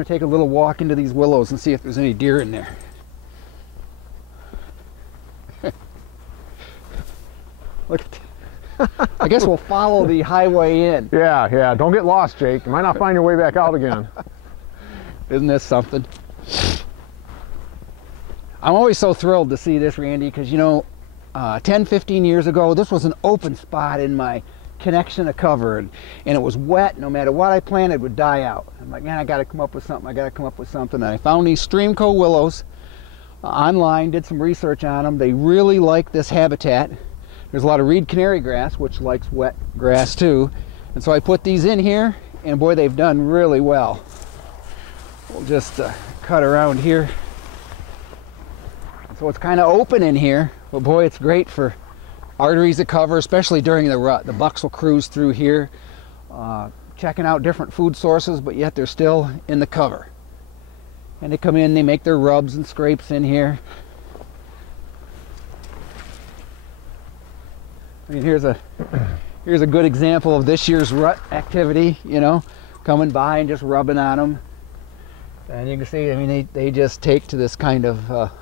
going to take a little walk into these willows and see if there's any deer in there. Look at I guess we'll follow the highway in. Yeah, don't get lost, Jake. You might not find your way back out again. Isn't this something? I'm always so thrilled to see this, Randy, because, you know, 10, 15 years ago, this was an open spot in my connection of cover, and it was wet. No matter what I planted, it would die out. I'm like, man, I got to come up with something. I got to come up with something. And I found these Streamco willows online, did some research on them. They really like this habitat. There's a lot of reed canary grass, which likes wet grass too. And so I put these in here, and boy, they've done really well. We'll just cut around here. So it's kind of open in here, but boy, it's great for arteries of cover, especially during the rut. The bucks will cruise through here, checking out different food sources, but yet they're still in the cover. And they come in, they make their rubs and scrapes in here. I mean, here's a good example of this year's rut activity, you know, coming by and just rubbing on them. And you can see, I mean, they just take to this kind of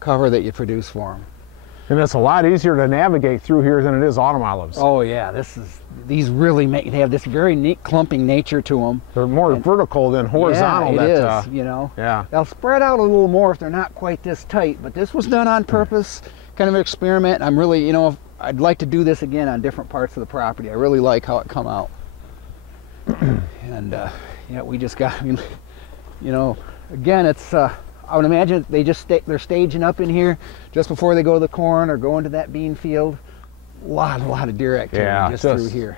cover that you produce for them. And it's a lot easier to navigate through here than it is autumn olives. Oh yeah, these really they have this very neat clumping nature to them. They're more vertical than horizontal. Yeah, it is, you know. Yeah. They'll spread out a little more if they're not quite this tight, but this was done on purpose, kind of an experiment. I'm really, you know, I'd like to do this again on different parts of the property. I really like how it come out. And yeah, we just got, I mean, you know, again, it's I would imagine they're staging up in here just before they go to the corn or go into that bean field. A lot of deer activity just through here.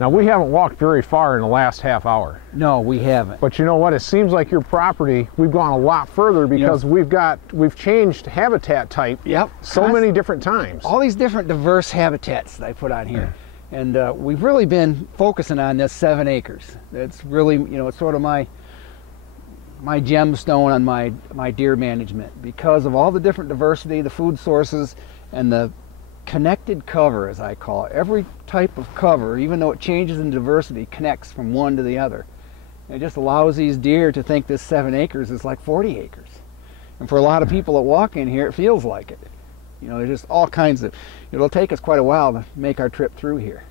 Now, we haven't walked very far in the last half hour. No, we haven't. But you know what? It seems like your property, we've gone a lot further because we've changed habitat type so many different times. All these different diverse habitats that I put on here. And we've really been focusing on this 7 acres. It's really, you know, it's sort of my gemstone on my deer management because of all the different diversity, the food sources, and the connected cover, as I call it. Every type of cover, even though it changes in diversity, connects from one to the other. And it just allows these deer to think this 7 acres is like 40 acres. And for a lot of people that walk in here, it feels like it. You know, there's just all kinds of, it'll take us quite a while to make our trip through here.